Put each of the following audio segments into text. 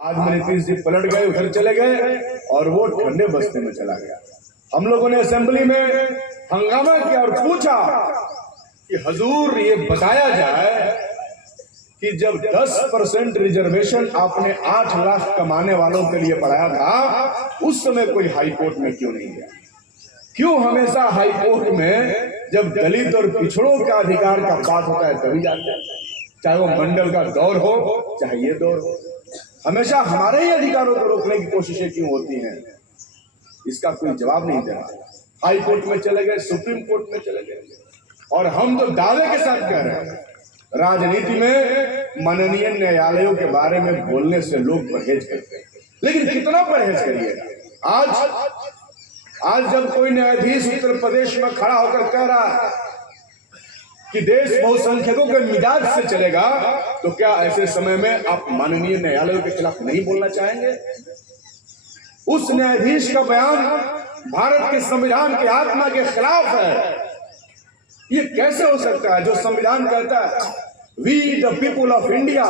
आज मेरे नीतीश जी पलट गए, उधर चले गए और वो ठंडे बस्ते में चला गया। हम लोगों ने असेंबली में हंगामा किया और पूछा कि हुजूर ये बताया जाए कि जब 10% रिजर्वेशन आपने 8 लाख कमाने वालों के लिए बढ़ाया था, उस समय कोई हाई कोर्ट में क्यों नहीं गया? क्यों हमेशा हाई कोर्ट में जब दलित और पिछड़ों का अधिकार का बात होता है तभी जाते हैं? चाहे वो मंडल का दौर हो, चाहे ये दौर हो, हमेशा हमारे ही अधिकारों को रोकने की कोशिशें क्यों होती हैं? इसका कोई जवाब नहीं दे रहा। हाई कोर्ट में चले गए, सुप्रीम कोर्ट में चले गए, और हम तो दावे के साथ कह रहे हैं राजनीति में माननीय न्यायालयों के बारे में बोलने से लोग परहेज करते हैं, लेकिन कितना परहेज करिएगा? आज जब कोई न्यायाधीश उत्तर प्रदेश में खड़ा होकर कह रहा है कि देश बहुसंख्यकों के मिजाज से चलेगा, तो क्या ऐसे समय में आप माननीय न्यायालयों के खिलाफ नहीं बोलना चाहेंगे? उस न्यायाधीश का बयान भारत के संविधान की आत्मा के खिलाफ है। ये कैसे हो सकता है? जो संविधान कहता है we the people of India,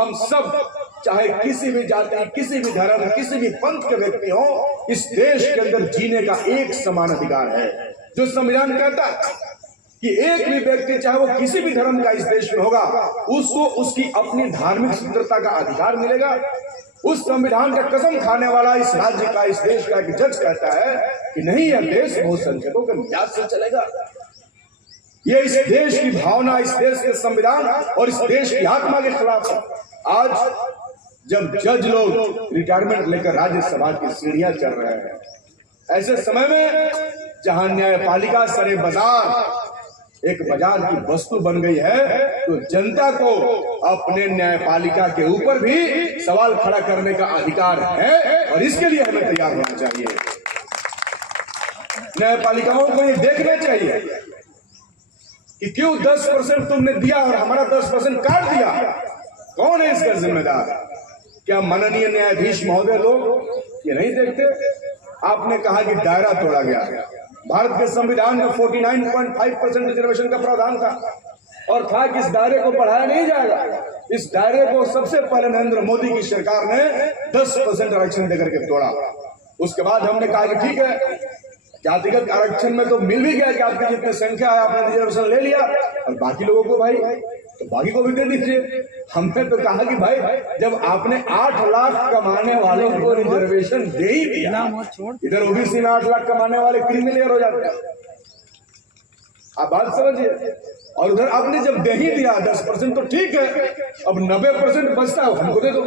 हम सब चाहे किसी भी जाति, किसी भी धर्म, किसी भी पंथ के व्यक्ति हो, इस देश के अंदर जीने का एक समान अधिकार है। जो संविधान कहता है कि एक भी व्यक्ति चाहे वो किसी भी धर्म का इस देश में होगा, उसको उसकी अपनी धार्मिक स्वतंत्रता का अधिकार मिलेगा। उस संविधान का कसम खाने वाला इस राज्य का, इस देश का एक जज कहता है कि नहीं, यह देश बहुसंख्यकों के मिजाज से चलेगा। ये इस देश की भावना, इस देश के संविधान और इस देश की आत्मा के खिलाफ है। आज जब जज लोग रिटायरमेंट लेकर राज्यसभा की सीढ़ियां चढ़ रहे हैं, ऐसे समय में जहां न्यायपालिका सरे बाजार एक बाजार की वस्तु बन गई है, तो जनता को अपने न्यायपालिका के ऊपर भी सवाल खड़ा करने का अधिकार है, और इसके लिए हमें तैयार होना चाहिए। न्यायपालिकाओं को ये देखना चाहिए कि क्यों 10% तुमने दिया और हमारा 10% काट दिया। कौन है इसका जिम्मेदार? क्या माननीय न्यायाधीश महोदय लोग ये नहीं देखते? आपने कहा कि दायरा तोड़ा गया। भारत के संविधान में 49.5% रिजर्वेशन का प्रावधान था, और था कि इस दायरे को बढ़ाया नहीं जाएगा। इस दायरे को सबसे पहले नरेंद्र मोदी की सरकार ने 10% आरक्षण देकर के तोड़ा। उसके बाद हमने कहा कि ठीक है, जातिगत आरक्षण में तो मिल भी गया कि आपकी जितनी संख्या है आपने रिजर्वेशन ले लिया, और बाकी लोगों को भाई तो बाकी को भी दे दीजिए। हमने तो कहा कि भाई जब आपने 8 लाख कमाने वालों को रिजर्वेशन दे ही दिया, इधर ओबीसी में 8 लाख कमाने वाले क्रिमिनल हो जाते हैं। आप बात समझिए। और उधर आपने जब दे ही दिया 10%, तो ठीक है, अब 90% बचता है, हमको दे दो।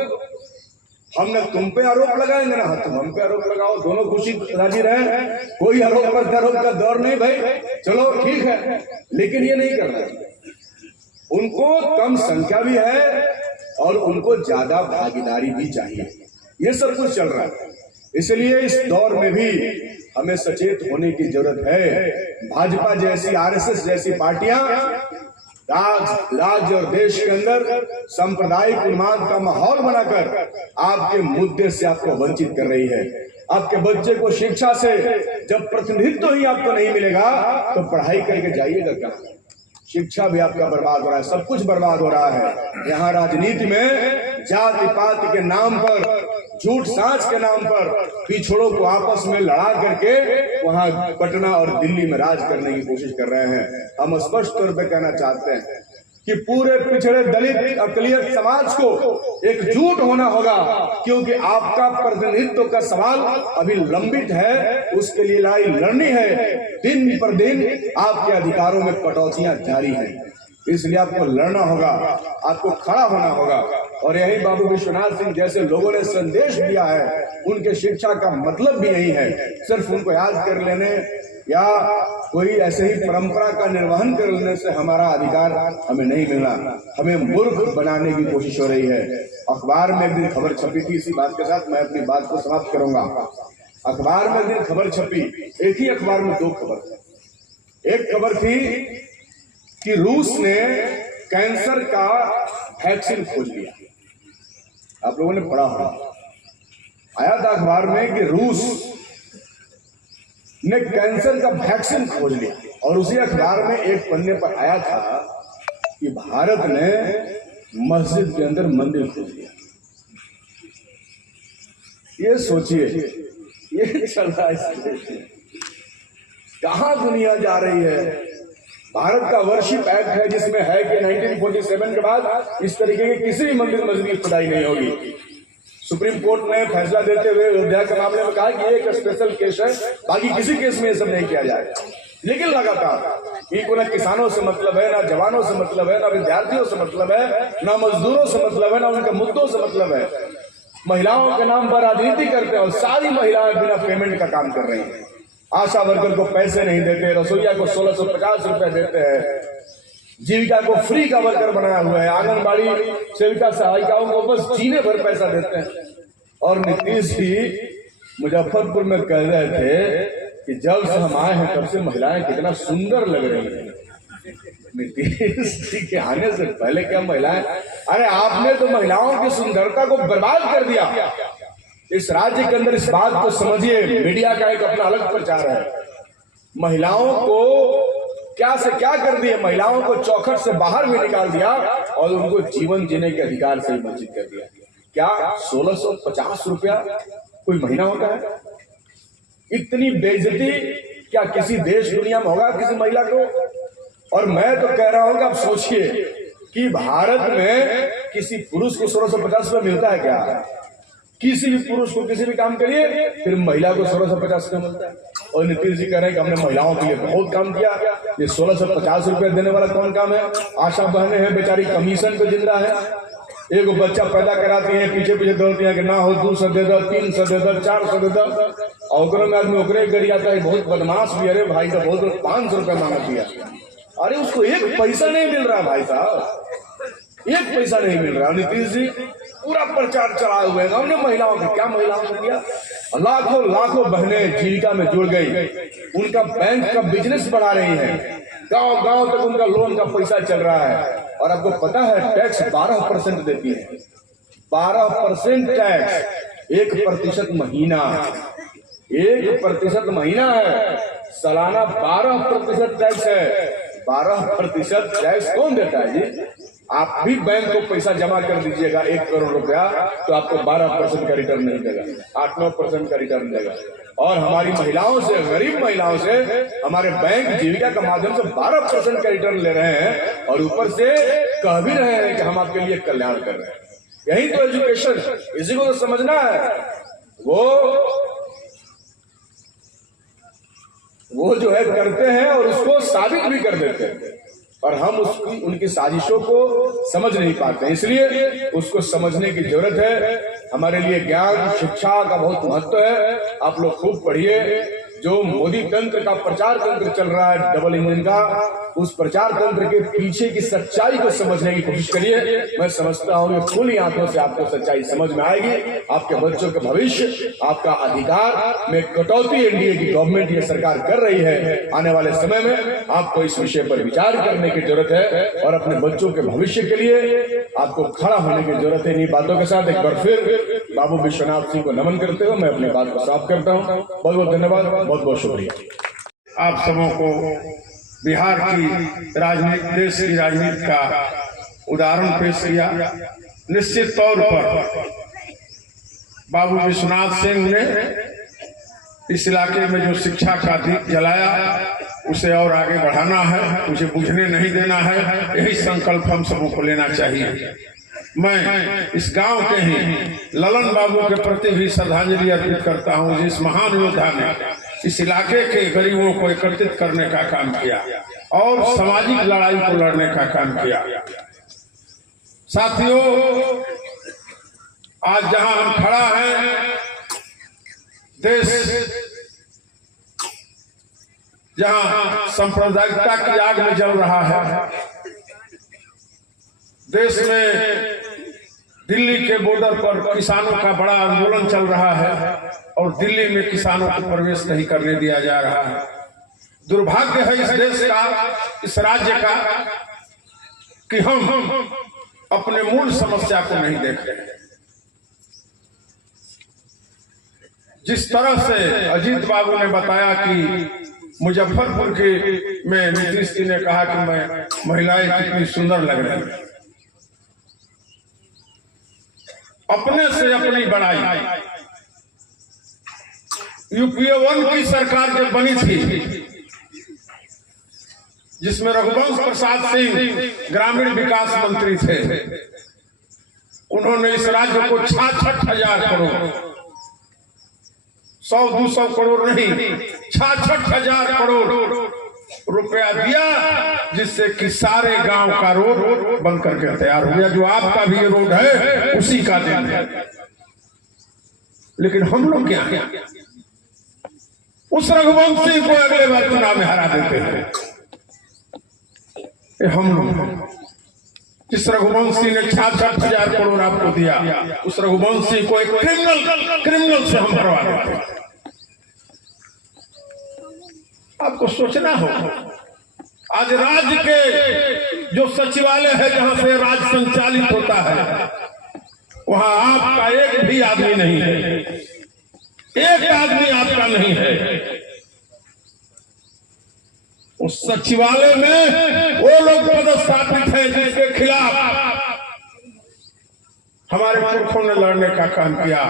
हमने तुम पे आरोप लगाएंगे ना, तुम हम पे आरोप लगाओ, दोनों खुशी राजी रहे, कोई आरोप प्रत्यारोप का दौर नहीं भाई, चलो ठीक है। लेकिन ये नहीं करना चाहिए। उनको कम संख्या भी है और उनको ज्यादा भागीदारी भी चाहिए। ये सब कुछ चल रहा है, इसलिए इस दौर में भी हमें सचेत होने की जरूरत है। भाजपा जैसी, आरएसएस जैसी पार्टियां राज्य और देश के अंदर सांप्रदायिक उन्माद का माहौल बनाकर आपके मुद्दे से आपको वंचित कर रही है। आपके बच्चे को शिक्षा से जब प्रतिनिधित्व ही आपको नहीं मिलेगा, तो पढ़ाई करके जाइएगा क्या? शिक्षा भी आपका बर्बाद हो रहा है, सब कुछ बर्बाद हो रहा है। यहाँ राजनीति में जाति पात के नाम पर, झूठ सांच के नाम पर पिछड़ों को आपस में लड़ा करके वहां पटना और दिल्ली में राज करने की कोशिश कर रहे हैं। हम स्पष्ट तौर पे कहना चाहते हैं कि पूरे पिछड़े दलित अकलियत समाज को एकजुट होना होगा, क्योंकि आपका प्रतिनिधित्व का सवाल अभी लंबित है, उसके लिए लड़ाई लड़नी है। दिन पर दिन आपके अधिकारों में कटौतियां जारी हैं, इसलिए आपको लड़ना होगा, आपको खड़ा होना होगा। और यही बाबू विश्वनाथ सिंह जैसे लोगों ने संदेश दिया है, उनके शिक्षा का मतलब भी यही है। सिर्फ उनको याद कर लेने या कोई ऐसे ही परंपरा का निर्वहन कर लेने से हमारा अधिकार हमें नहीं मिलना, हमें मूर्ख बनाने की कोशिश हो रही है। अखबार में एक दिन खबर छपी थी, इसी बात के साथ मैं अपनी बात को समाप्त करूंगा। अखबार में एक दिन खबर छपी, एक ही अखबार में 2 खबर। एक खबर थी कि रूस ने कैंसर का वैक्सीन खोज लिया। आप लोगों ने पढ़ा होगा, आया था अखबार में कि रूस ने कैंसर का वैक्सीन खोज लिया। और उसी अखबार में एक पन्ने पर आया था कि भारत ने मस्जिद के अंदर मंदिर खोज लिया। ये सोचिए, ये चल रहा है, कहाँ दुनिया जा रही है। भारत का वर्शिप एक्ट है जिसमें है कि 1947 के बाद इस तरीके के किसी भी मंदिर मस्जिद की खुदाई नहीं होगी। सुप्रीम कोर्ट ने फैसला देते हुए अयोध्या के मामले में कहा कि ये एक स्पेशल केस है, बाकी किसी केस में ये सब नहीं किया जाए। लेकिन लगातार इनको ना किसानों से मतलब है, ना जवानों से मतलब है, ना विद्यार्थियों से मतलब है, ना मजदूरों से मतलब है, ना उनके मुद्दों से मतलब है। महिलाओं के नाम पर राजनीति करते हैं और सारी महिलाएं बिना पेमेंट का काम कर रही हैं। आशा वर्कर को पैसे नहीं देते, रसोईया को 1650 रुपए देते हैं, जीविका को फ्री का वर्कर बनाया हुआ है, आंगनबाड़ी सेविका सहायिकाओं को बस जीने भर पैसा देते हैं। और नीतीश जी मुजफ्फरपुर में कह रहे थे कि जब से हम आए हैं तब से महिलाएं कितना सुंदर लग रही हैं। नीतीश जी के आने से पहले क्या महिलाएं, अरे आपने तो महिलाओं की सुंदरता को बर्बाद कर दिया। इस राज्य के अंदर इस बात को समझिए, मीडिया का एक अपना अलग प्रचार है। महिलाओं को क्या से क्या कर दिया, महिलाओं को चौखट से बाहर भी निकाल दिया और उनको जीवन जीने के अधिकार से वंचित कर दिया। क्या 1650 रुपया कोई महीना होता है? इतनी बेइज्जती क्या किसी देश दुनिया में होगा किसी महिला को? और मैं तो कह रहा हूं कि आप सोचिए कि भारत में किसी पुरुष को 1650 रुपया मिलता है क्या? किसी भी पुरुष को किसी भी काम के लिए फिर महिला को 1650 रुपया मिलता है। और नीतीश जी कह रहे हैं कि हमने महिलाओं के लिए बहुत काम किया। ये 1650 रुपया देने वाला कौन काम है? आशा बहनें हैं बेचारी कमीशन पे जिंदा है। एक बच्चा पैदा कराती है, पीछे पीछे दौड़ती है कि ना हो 200 दे दो, 300 दे दो, 400 दे दो। और में आदमी ओकरे गरी आता है, बहुत बदमाश भी। अरे भाई का बहुत 500 रुपया मांग दिया। अरे उसको एक पैसा नहीं मिल रहा भाई साहब, एक पैसा नहीं मिल रहा। नीतीश जी पूरा प्रचार चलाए हुए हैं। हमने महिलाओं को क्या महिलाओं को किया? लाखों लाखों बहनें जीविका में जुड़ गई, उनका बैंक का बिजनेस बढ़ा रही हैं, गांव गांव तक उनका लोन का पैसा चल रहा है। और आपको पता है टैक्स 12% देती है, 12% टैक्स, 1% महीना, 1% महीना है, सालाना 12% टैक्स है। 12% टैक्स कौन देता है जी? आप भी बैंक को पैसा जमा कर दीजिएगा 1 करोड़ रुपया, तो आपको 12% का रिटर्न नहीं देगा, 8-9% का रिटर्न देगा। और हमारी महिलाओं से, गरीब महिलाओं से हमारे बैंक जीविका के माध्यम से 12% का रिटर्न ले रहे हैं और ऊपर से कह भी रहे हैं कि हम आपके लिए कल्याण कर रहे हैं। यही तो एजुकेशन, इसी को तो समझना है। वो जो है करते हैं और उसको साबित भी कर देते हैं, और हम उनकी साजिशों को समझ नहीं पाते। इसलिए उसको समझने की जरूरत है। हमारे लिए ज्ञान शिक्षा का बहुत महत्व है। आप लोग खूब पढ़िए। जो मोदी तंत्र का प्रचार तंत्र चल रहा है, डबल इंजन का, उस प्रचार तंत्र के पीछे की सच्चाई को समझने की कोशिश करिए। मैं समझता हूँ कि खुली आंखों से आपको सच्चाई समझ में आएगी। आपके बच्चों का भविष्य, आपका अधिकार में कटौती एनडीए की गवर्नमेंट, ये सरकार कर रही है। आने वाले समय में आपको इस विषय पर विचार करने की जरूरत है और अपने बच्चों के भविष्य के लिए आपको खड़ा होने की जरूरत है। इन्हीं बातों के साथ एक बार फिर बाबू विश्वनाथ सिंह को नमन करते हुए मैं अपनी बात को समाप्त करता हूँ। बहुत बहुत धन्यवाद, बहुत बहुत शुक्रिया। आप सबों को बिहार की राजनीति, देश की राजनीति का उदाहरण पेश किया। निश्चित तौर पर बाबू विश्वनाथ सिंह ने इस इलाके में जो शिक्षा का दीप जलाया, उसे और आगे बढ़ाना है, उसे बुझने नहीं देना है। यही संकल्प हम सबों को लेना चाहिए। मैं इस गांव के ही ललन बाबू के प्रति भी श्रद्धांजलि अर्पित करता हूं, जिस महान योद्धा ने इस इलाके के गरीबों को एकत्रित करने का काम किया और सामाजिक लड़ाई को लड़ने का काम किया। साथियों, आज जहां हम खड़ा हैं, देश जहां सांप्रदायिकता की आग में जल रहा है, देश में दिल्ली के बॉर्डर पर किसानों का बड़ा आंदोलन चल रहा है और दिल्ली में किसानों को प्रवेश नहीं करने दिया जा रहा है। दुर्भाग्य है इस देश का, इस राज्य का, कि हम अपने मूल समस्या को नहीं देख रहे। जिस तरह से अजीत बाबू ने बताया कि मुजफ्फरपुर के में नीतीश जी ने कहा कि मैं महिलाएं कितनी सुंदर लग रही हैं, अपने से अपनी बड़ाई, यूपीए 1 की सरकार जब बनी थी, जिसमें रघुवंश प्रसाद सिंह ग्रामीण विकास मंत्री थे, उन्होंने इस राज्य को 66,000 करोड़, 100-200 करोड़ नहीं, 66,000 करोड़ रुपया दिया, जिससे कि सारे गांव का रोड बन करके तैयार हो गया। जो आपका भी रोड है उसी का देन है। लेकिन हम लोग क्या है, उस रघुवंशी को अगले बार चुनाव में हरा देते हैं। हम लोग जिस रघुवंशी ने 66,000 करोड़ आपको दिया, उस रघुवंशी को एक क्रिमिनल से हम करवा देते हैं। आपको सोचना होगा, आज राज्य के जो सचिवालय है, जहां से राज्य संचालित होता है, वहां आपका एक भी आदमी नहीं है, एक आदमी आपका नहीं है। उस सचिवालय में वो लोग पदस्थापित हैं जिसके खिलाफ हमारे पुरखों ने लड़ने का काम किया,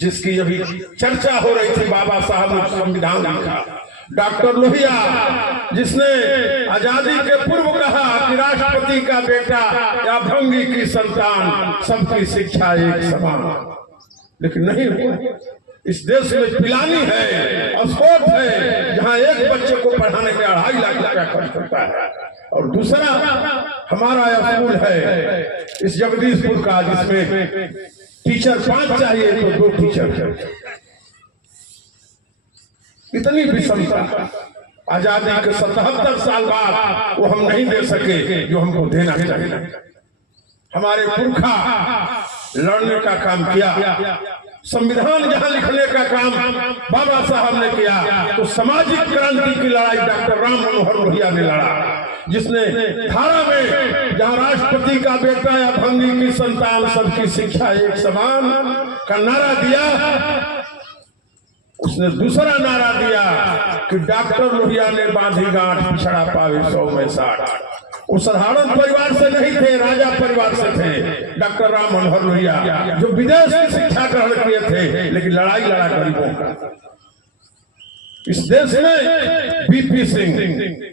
जिसकी अभी चर्चा हो रही थी। बाबा साहब ने संविधान लिखा, डॉक्टर लोहिया, जिसने आजादी के पूर्व कहा कि राष्ट्रपति का बेटा या भंगी की संतान, सबकी शिक्षा एक समान। लेकिन नहीं हुआ। इस देश में पिलानी है, स्पोर्ट है, जहां एक बच्चे को पढ़ाने में 2.5 लाख रुपया खर्च होता है, और दूसरा हमारा स्कूल है इस जगदीशपुर का, जिसमें टीचर 5 चाहिए तो 2 टीचर। इतनी विषमता आजादी के 77 साल बाद वो हम नहीं दे सके जो हमको देना चाहिए। हमारे पुरखा लड़ने का काम किया, संविधान जहां लिखने का काम बाबा साहब ने किया, तो सामाजिक क्रांति की लड़ाई डॉक्टर राम मनोहर लोहिया ने लड़ा, जिसने धारा में जहां राष्ट्रपति का बेटा या भंगी की संतान, सबकी शिक्षा एक समान का नारा दिया, उसने दूसरा नारा दिया कि डॉक्टर लोहिया ने बांधी गांठ, पिछड़ा पावे 100 में 60। वो साधारण परिवार से नहीं थे, राजा परिवार से थे डॉक्टर राम मनोहर लोहिया, जो विदेश में शिक्षा ग्रहण किए थे, लेकिन लड़ाई लड़ा गरीबों का। इस देश में बीपी सिंह,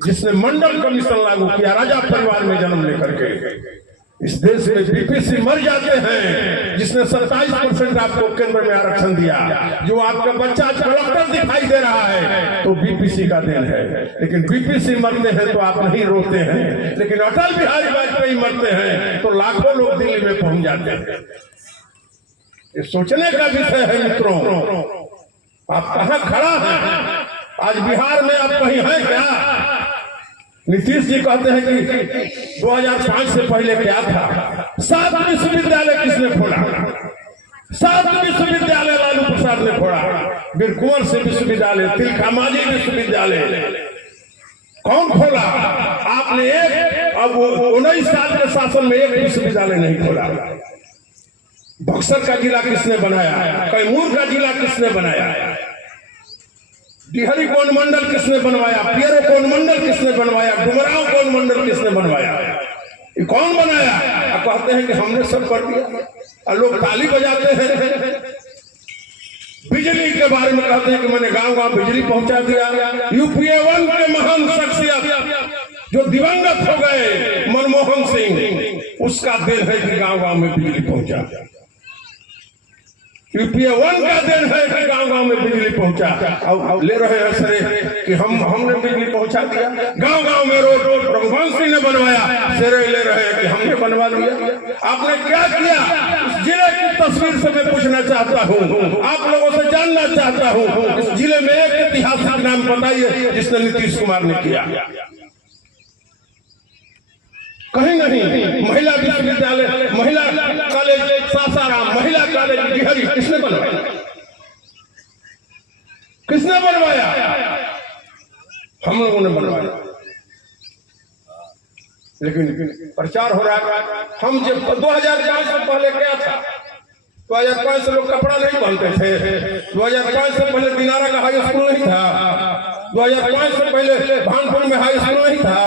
जिसने मंडल कमीशन लागू किया राजा परिवार में जन्म लेकर के, इस देश में बीपी सिंह मर जाते हैं, जिसने 27% आपको केंद्र में आरक्षण दिया। जो आपका बच्चा कलेक्टर दिखाई दे रहा है तो बीपीसी का देन है। लेकिन बीपीसी मरते हैं तो आप नहीं रोते हैं, लेकिन अटल बिहारी वाजपेयी मरते हैं तो लाखों लोग दिल्ली में पहुंच जाते हैं। ये सोचने का विषय है मित्रों, आप कहां खड़ा हैं? आज बिहार में आप कहीं हैं क्या? नीतीश जी कहते हैं कि 2005 से पहले क्या था? 7 विश्वविद्यालय किसने खोला? 7 विश्वविद्यालय लालू प्रसाद ने खोला। वीर कुंवर सिंह विश्वविद्यालय, तिलका मांझी विश्वविद्यालय कौन खोला? आपने एक, अब 19 साल के शासन में एक विश्वविद्यालय नहीं खोला। बक्सर का जिला किसने बनाया? कैमूर का जिला किसने बनाया? डिहरी कौन मंडल किसने बनवाया? पियरो कौन मंडल किसने बनवाया? डुमराव कौन मंडल किसने बनवाया? ये कौन बनाया? अब कहते हैं कि हमने सब कर दिया, और लोग ताली बजाते हैं। बिजली के बारे में कहते हैं कि मैंने गांव गांव बिजली पहुंचा दिया। यूपीए 1 के महान शख्सियत जो दिवंगत हो गए मनमोहन सिंह, उसका देन है कि गांव गांव में बिजली पहुंचा। यूपीए 1 का देन है कि गांव गांव में बिजली पहुंचा। अब ले रहे हैं सरे कि हमने बिजली पहुंचा दिया, गांव गांव में रोड रघुवंश सिंह ने बनवाया, सरे ले रहे हैं कि हमने बनवा दिया। आपने क्या किया? इस जिले की तस्वीर से मैं पूछना चाहता हूं, आप लोगों से जानना चाहता हूं, इस जिले में एक ऐतिहासिक नाम बताइए जिसने नीतीश कुमार ने किया। कहीं नहीं। महिला विश्वविद्यालय, महिला कॉलेज सासाराम, महिला कॉलेज डिहरी किसने बनवाया? किसने बनवाया? हम लोगों ने बनवाया। लेकिन प्रचार हो रहा है। हम जब 2005 से पहले क्या था? 2005 से लोग कपड़ा नहीं पहनते थे। 2005 से पहले दिनारा का हाई स्कूल नहीं था। 2005 से पहले भानपुर में हाई स्कूल नहीं था।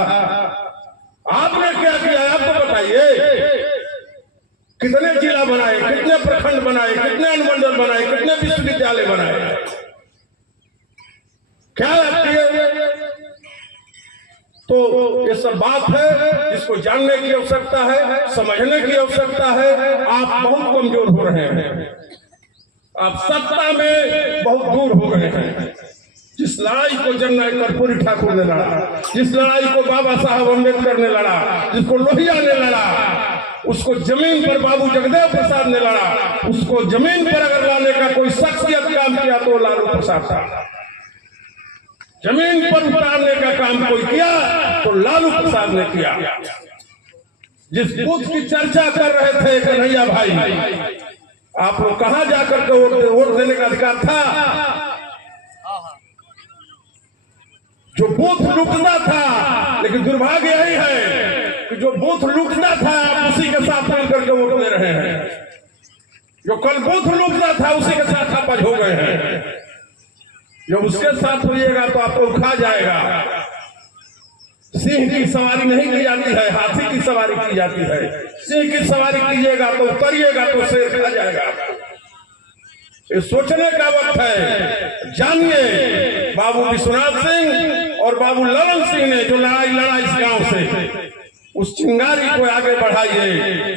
आपने क्या किया? आप तो बताइए। कितने जिला बनाए, कितने प्रखंड बनाए, कितने अनुमंडल बनाए, कितने विश्वविद्यालय बनाए? क्या लगती है? तो ये सब बात है, इसको जानने की आवश्यकता है, समझने की आवश्यकता है। आप बहुत कमजोर हो रहे हैं, आप सत्ता में बहुत दूर हो गए हैं। जिस लड़ाई को जननायक कर्पूरी ठाकुर ने लड़ा, जिस लड़ाई को बाबा साहब अम्बेडकर ने लड़ा, जिसको लोहिया ने लड़ा, उसको जमीन पर बाबू जगदेव प्रसाद ने लड़ा। उसको जमीन पर अगर लाने का कोई शख्सियत काम किया तो लालू प्रसाद था। जमीन पर उतारने का काम कोई किया तो लालू प्रसाद ने किया। जिस बूथ की चर्चा कर रहे थे कन्हैया भाई, आप लोग कहां जाकर के वोट देने का अधिकार था? जो बूथ लूटता था, लेकिन दुर्भाग्य यही है कि जो बूथ लूटता था आप उसी के साथ मिलकर के वोट दे रहे हैं। जो कल बूथ लूटता था उसी के साथ आपस हो गए हैं। जब उसके साथ होइएगा तो आपको खा जाएगा। सिंह की सवारी नहीं की जाती है, हाथी की सवारी की जाती है। सिंह की सवारी कीजिएगा तो उतरिएगा तो शेर खा जाएगा। ये सोचने का वक्त है। जानिए, बाबू विश्वनाथ सिंह और बाबू ललन सिंह ने जो लड़ाई लड़ा इस गांव से, उस चिंगारी को आगे बढ़ाइए।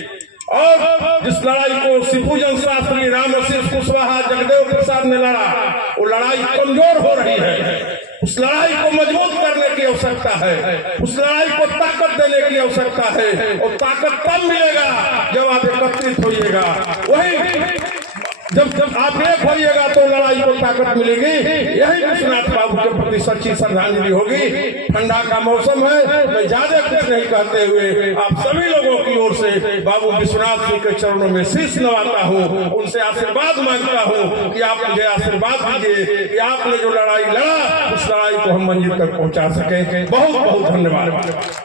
और जिस लड़ाई को शिवपूजन शास्त्री, रामवशिष्ठ कुशवाहा, जगदेव प्रसाद ने लड़ा, वो लड़ाई कमजोर हो रही है। उस लड़ाई को मजबूत करने की आवश्यकता है, उस लड़ाई को ताकत देने की आवश्यकता है। और ताकत तब मिलेगा जब आप एकत्रित होइएगा। वही जब आप एक होइएगा तो लड़ाई को ताकत मिलेगी। यही विश्वनाथ बाबू के प्रति सच्ची श्रद्धांजलि होगी। ठंडा का मौसम है, मैं ज्यादा कुछ नहीं कहते हुए आप सभी लोगों की ओर से बाबू विश्वनाथ जी के चरणों में शीश नवाता हूँ, उनसे आशीर्वाद मांगता हूँ कि आप मुझे आशीर्वाद दीजिए कि आपने जो लड़ाई लड़ा उस लड़ाई को हम मंजिल तक पहुंचा सके। बहुत बहुत धन्यवाद।